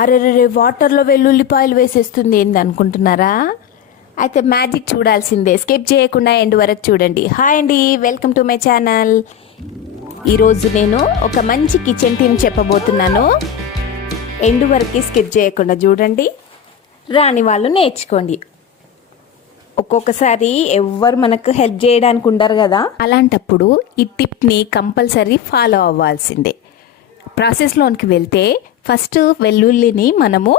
అరెరే వాటర్లో వెల్లుల్లిపాయలు వేసేస్తుంది ఏంది అనుకుంటున్నారా? అయితే మ్యాజిక్ చూడాల్సిందే, స్కిప్ చేయకుండా ఎండ్ వరకు చూడండి. హాయ్ అండి, వెల్కమ్ టు మై ఛానల్. ఈరోజు నేను ఒక మంచి కిచెన్ టిప్ చెప్పబోతున్నాను. ఎండ్ వరకు స్కిప్ చేయకుండా చూడండి, రాని వాళ్ళు నేర్చుకోండి. ఒక్కొక్కసారి ఎవ్వరు మనకు హెల్ప్ చేయడానికి ఉండరు కదా, అలాంటప్పుడు ఈ టిప్ని కంపల్సరీ ఫాలో అవ్వాల్సిందే. ప్రాసెస్లోనికి వెళ్తే ఫస్ట్ వెల్లుల్లిని మనము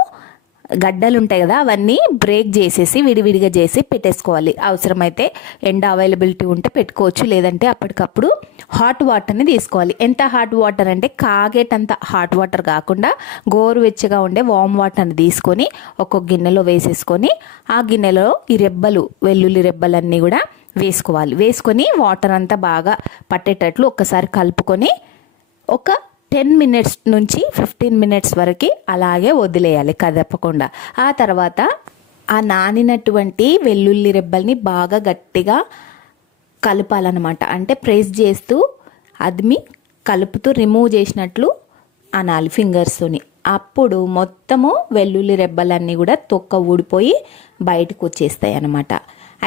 గడ్డలు ఉంటాయి కదా, అవన్నీ బ్రేక్ చేసేసి విడివిడిగా చేసి పెట్టేసుకోవాలి. అవసరమైతే ఎండ అవైలబిలిటీ ఉంటే పెట్టుకోవచ్చు, లేదంటే అప్పటికప్పుడు హాట్ వాటర్ని తీసుకోవాలి. ఎంత హాట్ వాటర్ అంటే కాగేటంత హాట్ వాటర్ కాకుండా గోరువెచ్చగా ఉండే వామ్ వాటర్ని తీసుకొని ఒక్కొక్క గిన్నెలో వేసేసుకొని ఆ గిన్నెలో ఈ రెబ్బలు వెల్లుల్లి రెబ్బలన్నీ కూడా వేసుకోవాలి. వేసుకొని వాటర్ అంతా బాగా పట్టేటట్లు ఒక్కసారి కలుపుకొని ఒక 10 minutes నుంచి 15 minutes వరకు అలాగే వదిలేయాలి కదపకుండా. ఆ తర్వాత ఆ నానినటువంటి వెల్లుల్లి రెబ్బల్ని బాగా గట్టిగా కలపాలన్నమాట. అంటే ప్రెస్ చేస్తూ అదిమి కలుపుతూ రిమూవ్ చేసినట్లు అనాలి ఫింగర్స్తోని. అప్పుడు మొత్తము వెల్లుల్లి రెబ్బలన్నీ కూడా తొక్క ఊడిపోయి బయటకు వచ్చేస్తాయి అన్నమాట.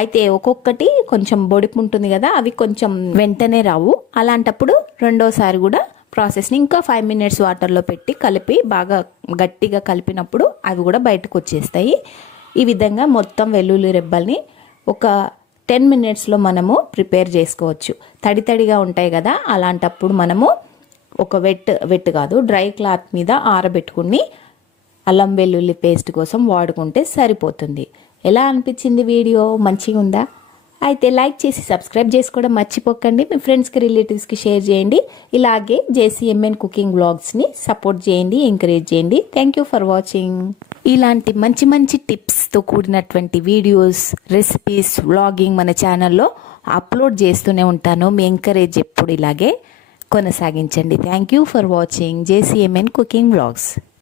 అయితే ఒక్కొక్కటి కొంచెం బొడిపు ఉంటుంది కదా, అవి కొంచెం వెంటనే రావు. అలాంటప్పుడు రెండోసారి కూడా ప్రాసెస్ని ఇంకా 5 minutes వాటర్లో పెట్టి కలిపి బాగా గట్టిగా కలిపినప్పుడు అవి కూడా బయటకు వచ్చేస్తాయి. ఈ విధంగా మొత్తం వెల్లుల్లి రెబ్బల్ని ఒక 10 minutesలో మనము ప్రిపేర్ చేసుకోవచ్చు. తడి తడిగా ఉంటాయి కదా, అలాంటప్పుడు మనము ఒక వెట్ కాదు డ్రై క్లాత్ మీద ఆరబెట్టుకుని అల్లం వెల్లుల్లి పేస్ట్ కోసం వాడుకుంటే సరిపోతుంది. ఎలా అనిపించింది వీడియో? మంచిగా ఉందా? అయితే లైక్ చేసి సబ్స్క్రైబ్ చేసుకోవడం మర్చిపోకండి. మీ ఫ్రెండ్స్కి రిలేటివ్స్కి షేర్ చేయండి. ఇలాగే JCMN కుకింగ్ వ్లాగ్స్ని సపోర్ట్ చేయండి, ఎంకరేజ్ చేయండి. Thank you for watching. ఇలాంటి మంచి మంచి టిప్స్తో కూడినటువంటి వీడియోస్, రెసిపీస్, వ్లాగింగ్ మన ఛానల్లో అప్లోడ్ చేస్తూనే ఉంటాను. మీ ఎంకరేజ్ ఎప్పుడు ఇలాగే కొనసాగించండి. Thank you for watching JCMN cooking vlogs.